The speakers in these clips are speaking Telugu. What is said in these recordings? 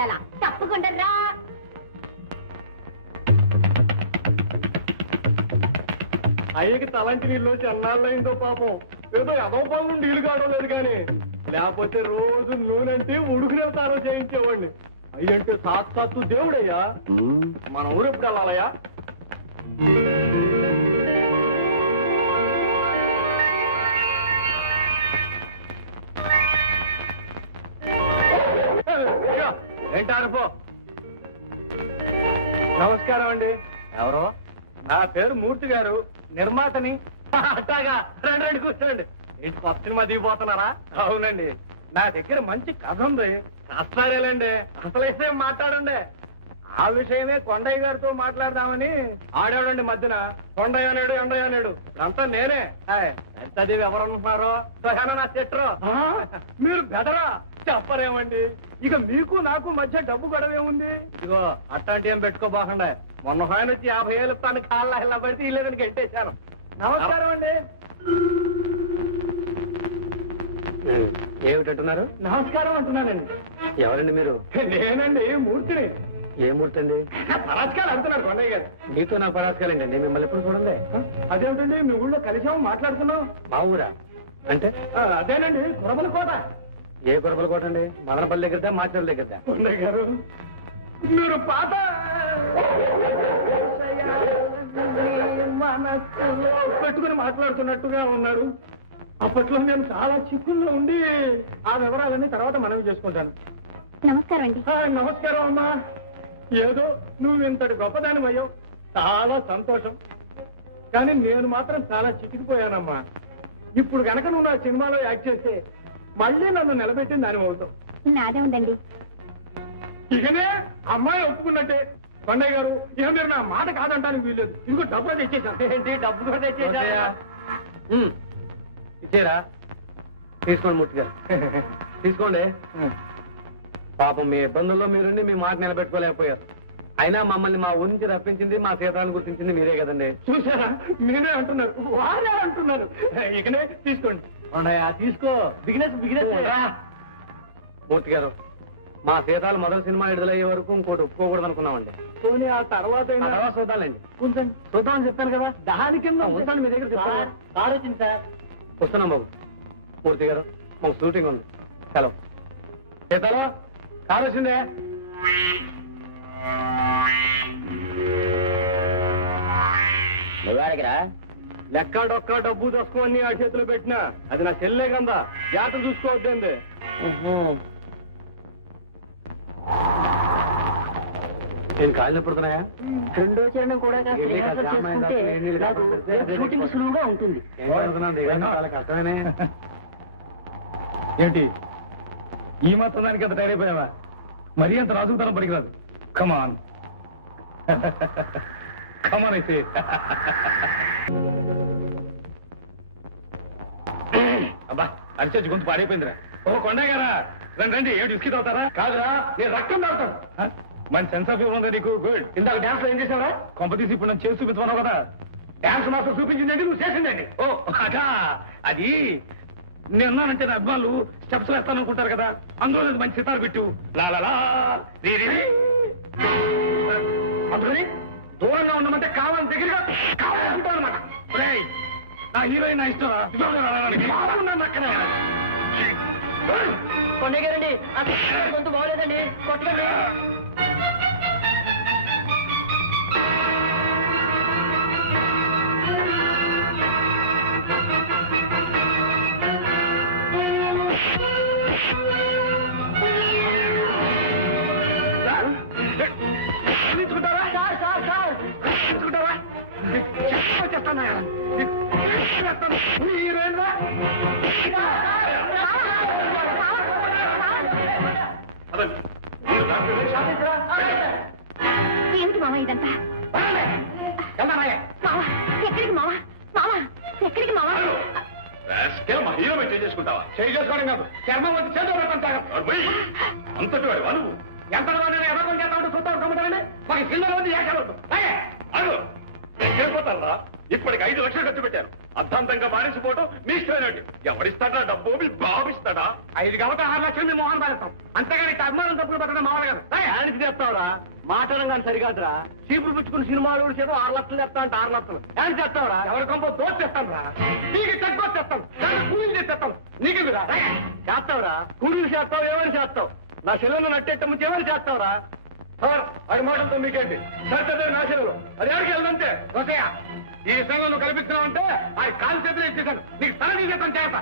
తీసుకెళ్ళాలా? తప్పకుండా రా. అయ్యకి తలంటి నీళ్ళు చెన్నాళ్ళయిందో పాపం. ఏదో ఎదవ పనులు నీళ్లు కావడం లేదు కానీ లేకపోతే రోజు నూనెంటే ఉడుకునే తాను చేయించేవాడిని. అయ్యంటే సాక్షాత్తు దేవుడయ్యా. మన ఊరు ఎప్పుడు వెళ్ళాలయ్యా? ఏంటారు? నమస్కారం అండి. ఎవరో? నా పేరు మూర్తి గారు, నిర్మాతని. అట్టాగా రండి రండి కూర్చోండి. ఏంటి కొత్త సినిమా దిగిపోతున్నారా? అవునండి, నా దగ్గర మంచి కథ ఉంది. కష్టాలేండి, అసలైతే మాట్లాడండి. ఆ విషయమే కొండయ్య గారితో మాట్లాడదామని. ఆడేవాడండి మధ్యన కొండయ్య అనేడు ఎండయ్య అనేడు. ఇప్పుడంతా నేనే. సరితదేవి ఎవరనుకుంటున్నారో నా చెట్టు. మీరు బెదరా చెప్పరేమండి? ఇక మీకు నాకు మధ్య డబ్బు గొడవేముంది? ఇదిగో అట్లాంటి ఏం పెట్టుకోబోకండి. మొన్న ఆయన వచ్చి 50,000 ఇస్తాను కాళ్ళ ఇలా పడితే ఇల్లేదని గెట్టేశాను. నమస్కారం అండి. ఏమిటంటున్నారు? నమస్కారం అంటున్నానండి. ఎవరండి మీరు? నేనండి, మూర్తిని. ఏ మూర్తి అండి? పరాస్కాలు అంటున్నారు కొండయ్య గారు. మీతో నా పరాస్కాలండి. నేను మిమ్మల్ని ఎప్పుడు చూడండి. అదేమిటండి, మీ ఊళ్ళో కలిసాము, మాట్లాడుతున్నాం. మా ఊరా అంటే? అదేనండి, కురబల కోట. ఏ కురబల కోట అండి? మదనపల్లి దగ్గరదా, మాచర్ల దగ్గరదా? కొండయ్య గారు, మీరు పాత మనస్సులో పెట్టుకుని మాట్లాడుతున్నట్టుగా ఉన్నారు. అప్పట్లో నేను చాలా చిక్కుల్లో ఉండి ఆ వివరాలన్నీ తర్వాత మనవి చేసుకుంటాను. నమస్కారం అండి. నమస్కారం అమ్మా. ఏదో నువ్వు ఇంతటి గొప్పదాని అయ్యావు, చాలా సంతోషం. కానీ నేను మాత్రం చాలా చిక్కిపోయానమ్మా. ఇప్పుడు కనుక నువ్వు నా సినిమాలో యాక్ట్ చేస్తే మళ్ళీ నన్ను నిలబెట్టింది దాని అవుతావు. నాదే ఉందండి. ఇకనే అమ్మాయి ఒప్పుకున్నట్టే. కొండయ్య గారు, ఇక మీరు నా మాట కాదంటానికి వీల్లేదు. ఇదిగో డబ్బు కూడా తెచ్చేసాను. ఏంటి డబ్బు కూడా తెచ్చేసా? ఇచ్చేరా? తీసుకోండి మూర్తి గారు, తీసుకోండి. పాపం మీ ఇబ్బందుల్లో మీరుండి మీ మాట నిలబెట్టుకోలేకపోయారు. అయినా మమ్మల్ని మా ఊరి నుంచి రప్పించింది, మా సీతాన్ని గుర్తించింది మీరే కదండి. చూసారా, మీరే అంటున్నారు, వారే అంటున్నారు. ఇకనే తీసుకోండి. తీసుకో. Beginners beginners. మూర్తి గారు, మా సీతాలు మొదటి సినిమా విడుదలయ్యే వరకు ఇంకోటి ఒప్పుకోకూడదు అనుకున్నామండి. పోనీ ఆ తర్వాత చూద్దాంలేండి. కూర్చోండి, చూద్దామని చెప్పాను కదా. దాని కింద ఉంచండి. మీ దగ్గర కార్ వచ్చింది సార్. వస్తున్నాం బాబు. మూర్తి గారు, మాకు షూటింగ్ ఉంది. హలో సీతాలో, కార్ వచ్చిందే. లెక్క డొక్క డబ్బు దొక్కని ఆ చేతిలో పెట్టినా అది నా చెల్లే కదా, జాగ్రత్త చూసుకోవద్దండి. నేను కాళ్ళు పడుతున్నాయా? రెండో చరణం కూడా సులువుగా ఉంటుంది. చాలా కష్టమేనే. ఏంటి ఈ మాత్రం దానికి అంత టైర్ అయిపోయావా? మరీ అంత రాజుకుతనం పనికిరాదు. కమాన్ కమాన్ అయితే. అబ్బా అరిచొచ్చి గొంతు పాడైపోయిందిరా. ఓ కొండయ్య గారా, రండి రండి. ఏమిటి విస్కీ తాగుతారా? కాదురా, నేను రక్తం తాగుతాను. మంచి సెన్స్ ఆఫ్ హ్యూమర్ ఉంది నీకు. గుడ్. ఇందాక డాన్స్ లో ఏం చేసావరా? కొంపతీసి ఇప్పుడు నన్ను చేసి చూపించమన్నావు కదా. డాన్స్ మాస్టర్ చూపించిందండి, నువ్వు చేసిందండి. ఓ అదా, అది నేనున్నానంటే నా అభిమానులు స్టెప్స్ వేస్తాననుకుంటారు కదా, అందులో లేదు మంచి సితారు పెట్టు. లాలా అందుకని దూరంగా ఉన్నామంటే కావాలని దగ్గరగా కావాలనుకుంటావు అనమాట. నా హీరోయిన్ నా ఇష్టం. అక్కడ కొండయ్య గారండి, గొంతు బాగోలేదండి, కొట్టండి. ఏమిటి మామ ఇదంతా? ఎక్కడికి మావా? మావా ఎక్కడికి మావా? మా హీరో పెట్టి చేసుకుంటావా? చేసుకోవడం కాదు, చర్మం వచ్చి చేద్దాం. అంతటి వాడు అను ఎంత ఎవరు చేద్దామంటే చూద్దాం. కమ్ముతామని మాకు సినిమా ఉంది. వెళ్ళిపోతారా? ఇప్పటికి 5 లక్షలు ఖర్చు పెట్టాను. అర్థాంతంగా మానేసిపోవటం మీ ఇష్టమైనట్టు. ఎవరిస్తాడా డబ్బు? మీ బాబిస్తాడా? 5 కాబట్టి 6 లక్షలు మేము మోహన్ పాలిస్తాం. అంతేగాని ఇట్లా అభిమానం తప్పులు పెట్టడం మామూలు కదా. ఆయనకి చెప్తావురా, మాట్లాడడం కానీ సరికాదురా. చీపులు పుచ్చుకుని సినిమాలు చేత 6 లక్షలు చెప్తా అంటే 6 లక్షలు ఆయన చెప్తావురా. ఎవరి కొంప దోచి చేస్తాను రా, నీకు తక్కువ చేస్తాను, కూలీలు చేస్తాను. నీకెందురా చేస్తావురా? కూలీలు చేస్తావు, ఎవరు చేస్తావు? నా చెల్లెలు నట్టేట ముందు ఎవరు చేస్తావురా? సార్ వాడి మాటలతో మీకేంటి? సరిగ్గా నా చెల్లెలు అది ఎవరికి వెళ్ళదంతే. వసయ్య, ఈ విషయంలో నువ్వు కల్పిస్తున్నావు అంటే ఆయన కాలు చేతులు ఇచ్చేసాను. నీకు తల తీసేస్తాను చేస్తా.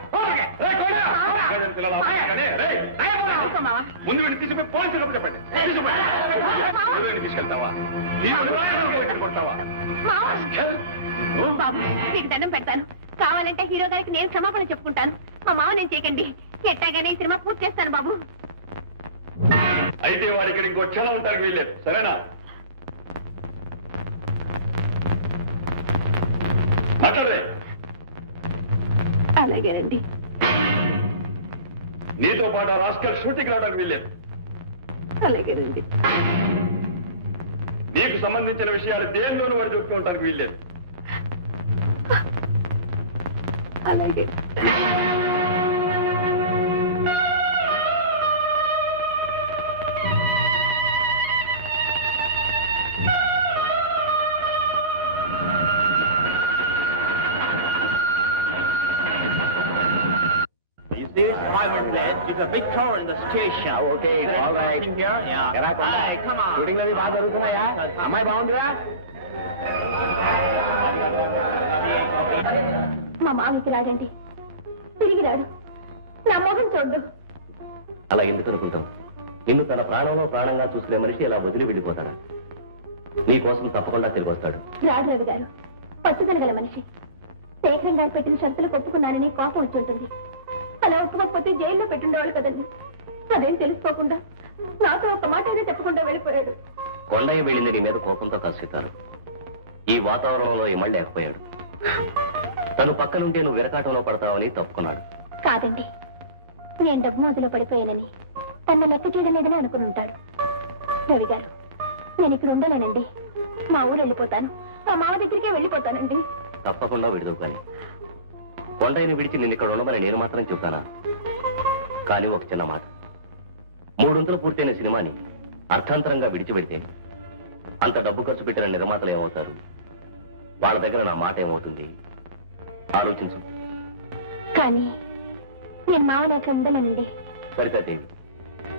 ముందు వీడిని తీసుకుపోయి పోలీసులకు చెప్పండి. తీసుకెళ్తావా? కొడతావా? బాబు మీకు దండం పెడతాను. కావాలంటే హీరో గారికి నేను క్షమాపణ చెప్పుకుంటాను. మా మామ నేను చేయకండి. ఎట్టాగానే ఈ సినిమా పూర్తి చేస్తాను బాబు. అయితే వాడి ఇక్కడ ఇంకో క్షణం ఉంటానికి వీల్లేదు. సరేనా? మాట్లాడదే. అలాగేనండి. నీతో పాటు ఆ రాస్కల్ షూటింగ్ రావడానికి వీల్లేదు. అలాగేనండి. నీకు సంబంధించిన విషయాలు దేనిలోనూ వాడు చెప్పుకోవడానికి వీల్లేదు. అలాగే. It's a big tour in the station. Okay, all right. Hey, come on. Shooting అవి బాగా జరుగుతున్నాయా? అమ్మాయి బాగుందిరా? మా మామకి రాగండి, తిరిగి రాడు. నా మొహం చూడు. అలా ఎందుకు అనుకుంటాం? నిన్ను తన ప్రాణంలో ప్రాణంగా చూసుకునే మనిషి ఇలా వదిలి వెళ్ళిపోతాడా? నీ కోసం తప్పకుండా తిరిగి వస్తాడు. రాడు రవి గారు పట్టుదల గల మనిషి. శేఖరం గారు పెట్టిన షరతులకు ఒప్పుకున్నానని కోపం వచ్చి ఉంటుంది. అలా ఒప్పుకోకపోతే జైల్లో పెట్టుండేవాళ్ళు కదండి. అదేం తెలుసుకోకుండా నాతో ఒక మాట అయితే చెప్పకుండా వెళ్ళిపోయాడు. కొండయ్య వెళ్ళింది నీ మీద కోపంతో కసిస్తారు. ఈ వాతావరణంలో ఇమళ్ళు లేకపోయాడు. తను పక్కనుంటే నువ్వు విరకాటంలో పడతావని తప్పుకున్నాడు. కాదండి, నేను డబ్బు మోజులో పడిపోయానని తన లెక్క చేయడం లేదని అనుకుని ఉంటాడు. రవి గారు, నేను ఇక్కడ ఉండలేనండి. మా ఊరు వెళ్ళిపోతాను. మా మామ దగ్గరికే వెళ్ళిపోతానండి. తప్పకుండా విడుదల కానీ కొండయ్యని విడిచి నిన్ను ఇక్కడ ఉండమని నేను మాత్రం చెప్తానా? కానీ ఒక చిన్న మాట, 3 పూర్తయిన సినిమాని అర్థాంతరంగా విడిచిపెడితే అంత డబ్బు ఖర్చు పెట్టిన నిర్మాతలు ఏమవుతారు? వాళ్ళ దగ్గర నా మాట ఏమవుతుంది? ఆలోచించు. కానీ నేను మామ దగ్గర ఉండలేనండి. సరితదేవి,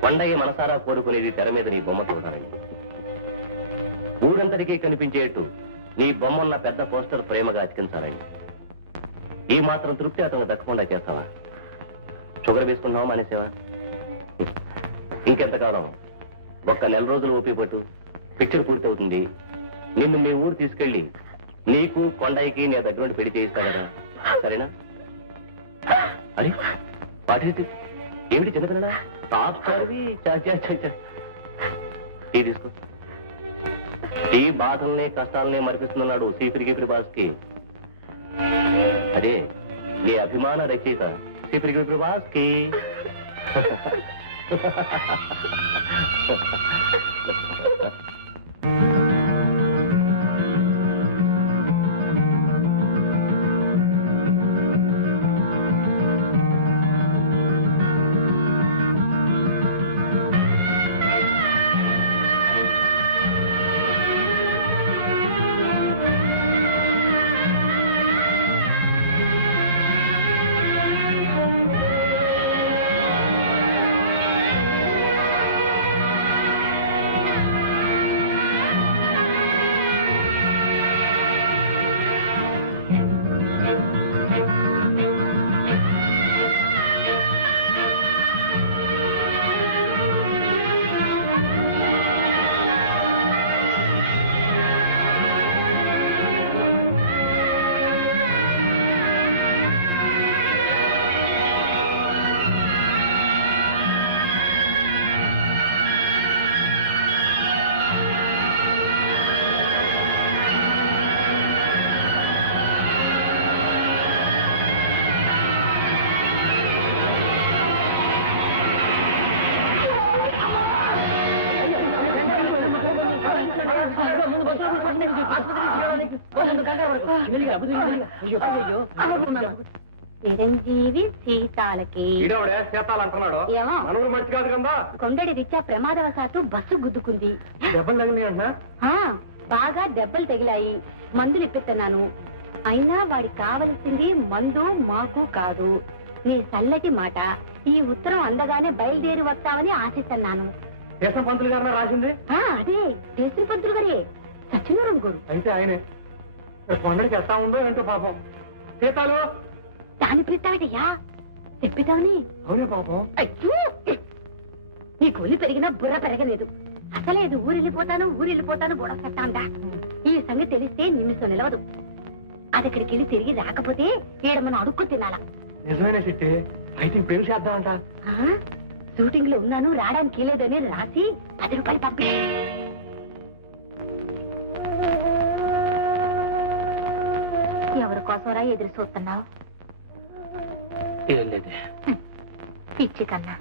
కొండయ్య మనసారా కోరుకునేది తెర మీద నీ బొమ్మ చూడాలని. ఊరంతటికీ కనిపించేట్టు నీ బొమ్మన్న పెద్ద పోస్టర్ ప్రేమగా అతికించాలని. ఈ మాత్రం తృప్తి అతను దక్కకుండా చేస్తావా? షుగర్ వేసుకున్నావా మానేసేవా? ఇంకెంతకాలం? ఒక్క నెల రోజులు ఓపి పట్టు, పిక్చర్ పూర్తి అవుతుంది. నిన్ను మీ ఊరు తీసుకెళ్లి నీకు కొండయ్యకి నీ దగ్గర నుండి పెళ్లి చేయిస్తా కదా. సరేనా? అది పాటి ఏమిటి చిన్నపిల్లడా? టాప్ సార్వి టీ తీసుకో. టీ బాధల్ని కష్టాలనే మరిపిస్తున్నాడు సీపిరి బాస్కి. అదే నీ అభిమాన రచయిత సీపిరి బాస్కి. ముందు బస్సులో చిరంజీవి సీతాలకి ఈడవడే చేతాలంటున్నాడు ఏమో మనూరు మంచి కాదు కదా కొండడి రీత్యా ప్రమాదవశాత్తు బస్సు గుద్దుకుంది. దెబ్బలు తగిలి అంటున్నా బాగా దెబ్బలు తగిలాయి. మందులు ఇప్పిస్తున్నాను. అయినా వాడికి కావలసింది మందు మాకు కాదు. నీ చల్లటి మాట. ఈ ఉత్తరం అందగానే బయలుదేరి వస్తామని ఆశిస్తున్నాను. దేశం పంతులు గారు రాసింది అదే దేశం పంతులు గారే, సత్యనారాయణ గారు. అయితే ఆయనే కొండడికి ఎట్లా ఉందో ఏంటో పాపం. సీతాలు దాని పిలుస్తావిటయ్యా, చెప్పితావని. అవునే పాపం. అయ్యో, నీ కొలి పెరిగినా బుర్ర పెరగలేదు. అసలేదు ఊరెళ్ళిపోతాను గొడవ చెప్తాందా. ఈ సంగతి తెలిస్తే నిమిషం నిలవదు. అదక్కడికి వెళ్ళి తిరిగి రాకపోతే ఈడ మనం అడుక్కు తినాలా. నిజమేనే చిట్టి, అయితే పెళ్లి చేద్దామంట. షూటింగ్ లో ఉన్నాను, రావడానికి లేదని రాసి 10 రూపాయలు పంపి. ఎవరి కోసంరా ఎదురు చూస్తున్నావు? పిచ్చి కన్నా,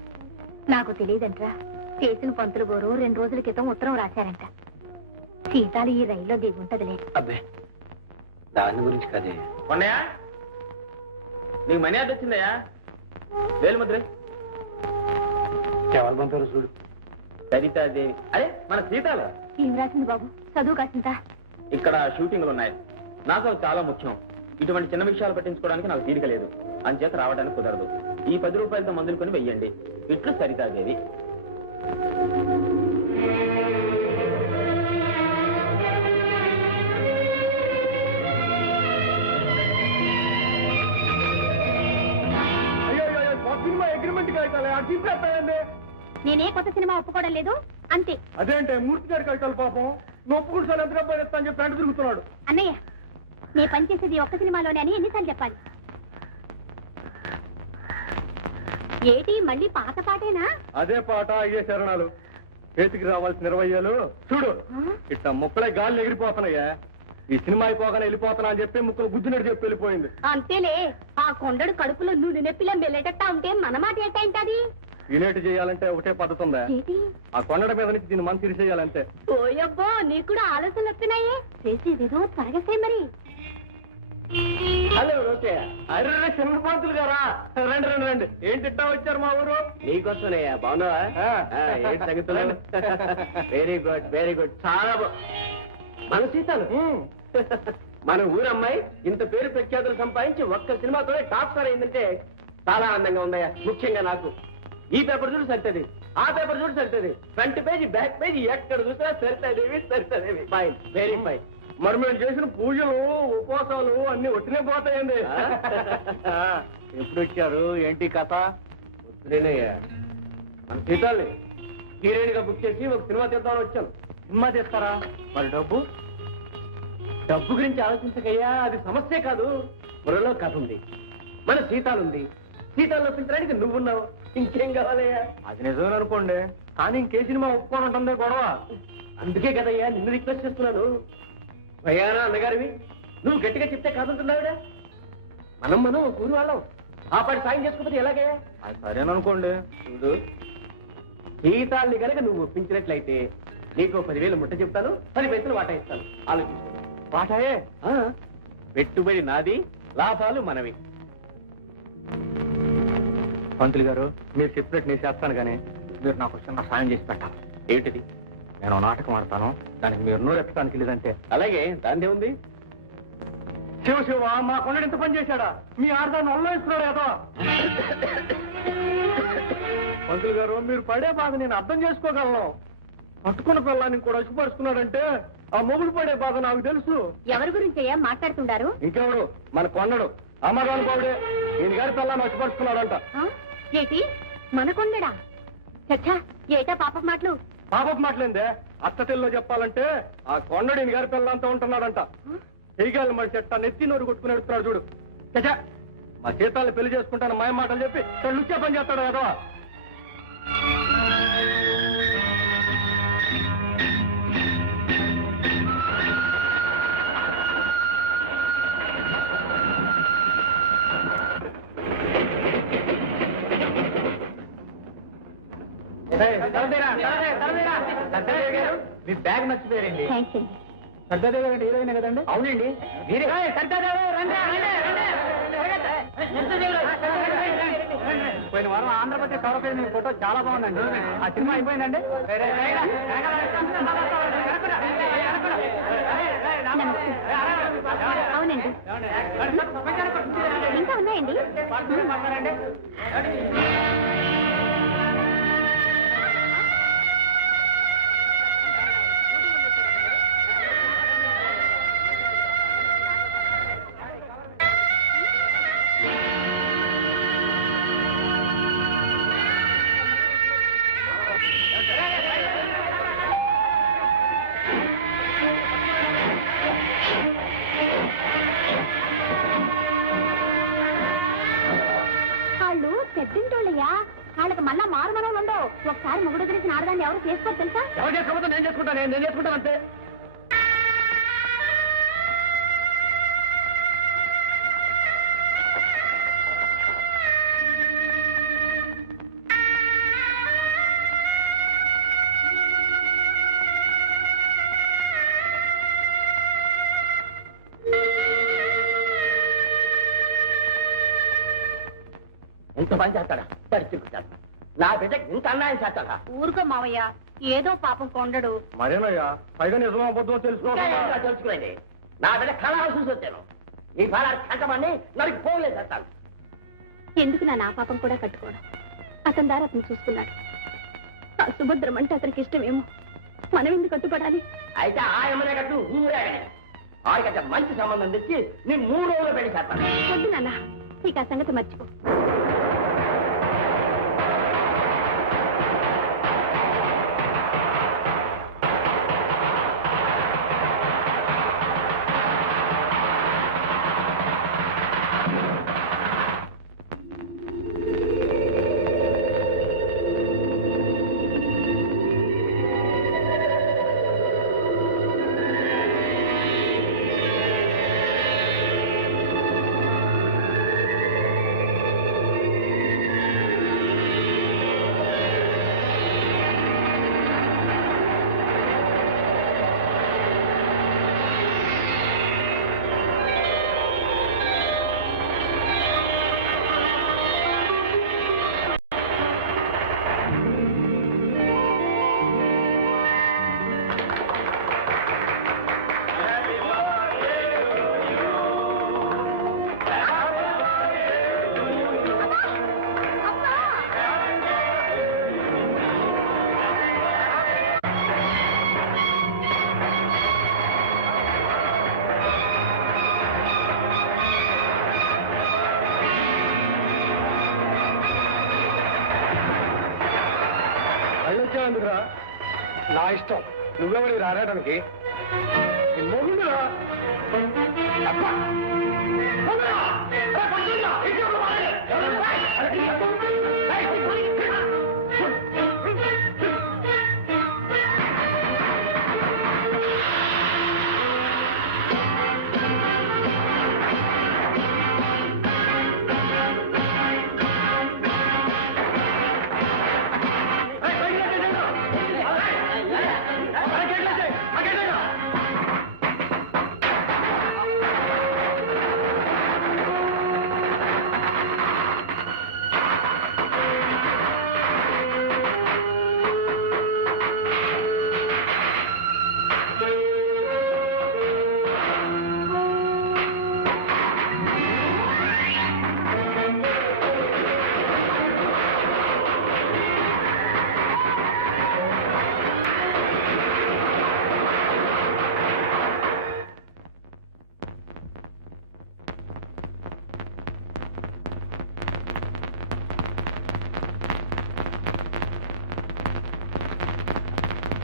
నాకు తెలియదంట్రా. చేసిన పంతులు గోరు 2 రోజుల క్రితం ఉత్తరం రాశారంట. సీతాలు ఈ రైల్లో దిగుంటదిలే. అబ్బే, దాని గురించి కదే. ఉన్నాయా? నీకు మనీ ఆర్డర్ వచ్చిందయ్యా? వేలు ముద్ర. ఎవరు పంపారు చూడు. సరితాదేవి. అరే మన సీతాలు. ఏం రాసింది బాబు? చదువు కాసిందా? ఇక్కడ షూటింగ్లు ఉన్నాయి. నాకు అవి చాలా ముఖ్యం. ఇటువంటి చిన్న విషయాలు పట్టించుకోవడానికి నాకు తీరిక లేదు. అంచేత రావడానికి కుదరదు. ఈ 10 రూపాయలతో మందులు కొని వెయ్యండి. ఇట్లు సరితాదేవి. సినిమా అగ్రిమెంట్ కాగితాలే తీసుకెళ్తాయండి. నేనే కొత్త సినిమా ఒప్పుకోవడం లేదు అంతే. అదేంటే మూర్తి గారి కాగితాలు పాపం. నొప్పుకుంటాను ఎంత డబ్బా ఇస్తా అని చెప్పి ఫ్రెండ్ తిరుగుతున్నాడు. అన్నయ్య, నే పనిచేసేది ఒక్క సినిమాలోనే అని ఎన్నిసార్లు చెప్పాలి? ఏటి మళ్ళీ పాత పాటేనా? అదే పాట, అయ్యే శరణాలు. చేతికి రావాల్సిన 20 ఏళ్ళు చూడు ఇట్లా ముక్కలే గాలి ఎగిరిపోతున్నాయా. ఈ సినిమా అయిపోగానే వెళ్ళిపోతున్నా అని చెప్పి ముక్కలు గుద్దినట్టు చెప్పి వెళ్ళిపోయింది. అంతేలే. ఆ కొండడు కడుపులో నూనె నొప్పిలో మెల్లటట్టా ఉంటే మన మాట ఎట్టయింటది? ఇనేటి చేయాలంటే ఒకటే పద్ధతి ఉందా? ఆ కొండడ మీద నుంచి దీన్ని మనసు చేయాలంటే. ఓయబ్బో, నీకు కూడా ఆలోచనలు వస్తున్నాయే. చేసేదేదో త్వరగా చేయి మరి. Hello okay. అర్రే చిన్న పంతులు గారా, రండి రండి రండి. ఏంటి ఇట్టా వచ్చారు మా ఊరు? నీకొస్తున్నాయా? బాగున్నావా? ఏంటి సంగతులు? Very good very good. చాలా మన సీతాలు. మన ఊరమ్మాయి ఇంత పేరు ప్రఖ్యాతులు సంపాదించి ఒక్క సినిమాతోనే టాప్ స్టార్ అయిందంటే చాలా ఆనందంగా ఉందయ్యా. ముఖ్యంగా నాకు. ఈ పేపర్ చూడు సరితది, ఆ పేపర్ చూడు సరితది, ఫ్రంట్ పేజీ బ్యాక్ పేజీ ఎక్కడ చూసినా సరితదేవి. Fine, very fine. మరి మేము చేసిన పూజలు ఉపవాసాలు అన్ని ఒట్టినే పోతాయండి. ఎప్పుడు వచ్చారు? ఏంటి కథ? వస్తున్నాయ్యా. మన సీతాల్ని హీరోయిన్ గా బుక్ చేసి ఒక సినిమా తీద్దామని వచ్చాను. సినిమా తీస్తారా? మరి డబ్బు? డబ్బు గురించి ఆలోచించకయ్యా, అది సమస్యే కాదు. బుర్రలో కథ ఉంది, మన సీతాలుంది. సీతాలు ఒప్పించడానికి నువ్వున్నావు. ఇంకేం కావాలయ్యా? అది నిజమే అనుకోండి, కానీ ఇంకే సినిమా ఒప్పుకొని ఉంటుందే గొడవ. అందుకే కదయ్యా నిన్ను రిక్వెస్ట్ చేస్తున్నాను. భయానా అన్నగారివి, నువ్వు గట్టిగా చెప్తే కాదంటున్నావుడా. మనం కూరు వాళ్ళం. ఆ పాటి సాయం చేసుకోకపోతే ఎలాగయ్యా? అది సరేననుకోండి. చూడు, సీతాల్ని కనుక నువ్వు ఒప్పించినట్లయితే నీకు 10,000 ముట్ట చెప్తాను, 10 పైసలు వాటా ఇస్తాను. ఆలోచించు. వాటాయే? పెట్టుబడి నాది, లాభాలు మనవి. పంతులు గారు, మీరు చెప్పినట్టు నేను చేస్తాను, కానీ మీరు నాకు చిన్న సాయం చేసి పెట్టాలి. ఏమిటిది? నేను నాటకం ఆడతాను, దానికి మీరు నోరెత్తడానికి లేదంటే. అలాగే, దాందే ఉంది. శివ మా కొండడు ఎంత పని చేశాడా? మీ ఆడదాన్ని అల్లం ఇస్తున్నాడు ఏదో. పంతులు గారు, మీరు పడే బాధ నేను అర్థం చేసుకోగలను. పట్టుకున్న పిల్లాన్ని కూడా అసిపరుచుకున్నాడంటే ఆ మొగుడు పడే బాధ నాకు తెలుసు. ఎవరి గురించి మాట్లాడుతున్నారు? ఇంకెవడు? మన కొండడు అమ్మగారు బాబుడే. ఈయన గారి పిల్లాన్ని అసిపరుచుకున్నాడంట. ఏటి మన కొండడా? చచ్చా, ఏటా పాప మాటలు? పాపపు మాటలేందే. అత్తతిల్లో చెప్పాలంటే ఆ కొండడు ఈయన గారి పిల్లంతా ఉంటున్నాడంట. చెయ్యాలి మరి చెట్ట నెత్తి నోరు కొట్టుకుని ఎడుతున్నాడు చూడు. చచ్చా, మా సీతాల్ని పెళ్లి చేసుకుంటాను మాయ మాటలు చెప్పి లుచ్చే పని చేస్తాడు కదా. మీ బ్యాగ్ మర్చిపోయారండి. థ్యాంక్స్ అండి. సరితాదేవి గారు హీరోయిన్ కదండి? అవునండి. పోయిన వారం ఆంధ్రప్రదేశ్ కవర్ పేజ్ మీ ఫోటో చాలా బాగుందండి. ఆ సినిమా అయిపోయిందండి. అవునండి. ఇంకా ఉన్నాయండి. వాళ్ళు పెద్దింటోళ్ళయ్యా, వాళ్ళకి మళ్ళా మారు మనవులు ఉండవు. ఒకసారి మొగుడు గురించి ఆడదాన్ని ఎవరు చేసుకోరు తెలుసా? ఎవరు చేసుకోకపోతే నేను చేసుకుంటాను అంతే. ఇంత పని చేస్తాడా? పరిస్థితి నా బిడ్డకి ఇంత అన్యాయం చేస్తాడా? ఊరుకో మావయ్య, ఏదో పాపం కొండడు. మరేనయ్యా, పైగా నిజమో అబద్ధమో తెలుసుకోవాలి. తెలుసుకోండి. నా బిడ్డ కళ చూసి వచ్చాను. ఈ ఫలాన్ని కంటమని నరికి పోలే చేస్తాను. ఎందుకు నా పాపం కూడా కట్టుకోవడం? అతని దారి అతను చూసుకున్నాడు. ఆ సుభద్రం అంటే అతనికి ఇష్టమేమో, మనం ఎందుకు కట్టుపడాలి? అయితే ఆ ఎమ్మనే కట్టు ఊరే ఆడికంటే మంచి సంబంధం తెచ్చి నీ 3 రోజులు పెళ్లి చేస్తాను. వద్దు నాన్న, నీకు ఆ సంగతి మర్చిపో. ఎందుకురా? నా ఇష్టం. నువ్వెవరి రాయడానికి? మొగుడురా.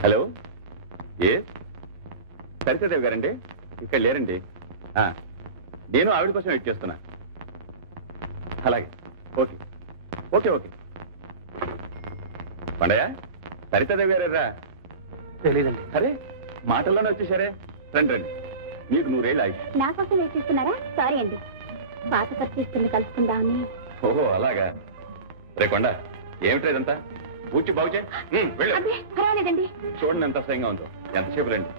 హలో, ఏ సరితాదేవి గారండి? ఇక్కడ లేరండి. నేను ఆవిడ కోసం వెయిట్ చేస్తున్నా. అలాగే, okay okay okay. Pandaiah, Sarita Devi గారా? తెలీదండి. సరే, మాటల్లోనే వచ్చేసారే. రండి రండి, మీకు 100 ఏళ్ళు ఆగి. నా కోసం వెయిట్ చేస్తున్నారా? సారీ అండి, పాత పరిస్థితుల్ని కలుసుకుందామని. ఓహో అలాగా. రే కొండ, ఏమిటో ఇదంతా? ఊడ్చి బాగు చేయి. వెళ్ళు. అదే పర్వాలేదండి. చూడండి ఎంత అసహ్యంగా ఉందో. ఎంతసేపు రండి.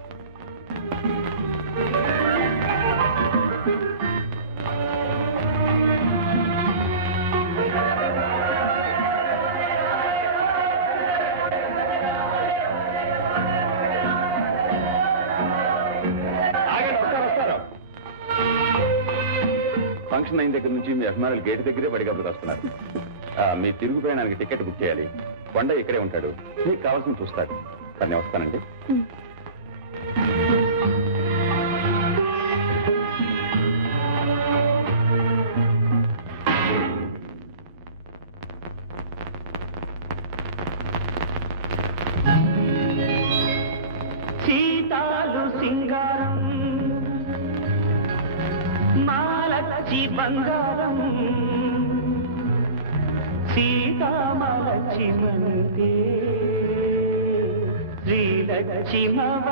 ఫంక్షన్ అయిన దగ్గర నుంచి మీ అభిమానులు గేటు దగ్గరే బడిగబ్బలు వస్తున్నారు. మీ తిరుగు ప్రయాణానికి టికెట్ బుక్ చేయాలి. కొండ ఇక్కడే ఉంటాడు, మీకు కావాల్సిన చూస్తాడు. కానీ నేను వస్తానండి. సీతాలు సింగారం మాలచ్చి బంగారం సీతామలక్ష్మంతే శ్రీలక్ష్మవతారం.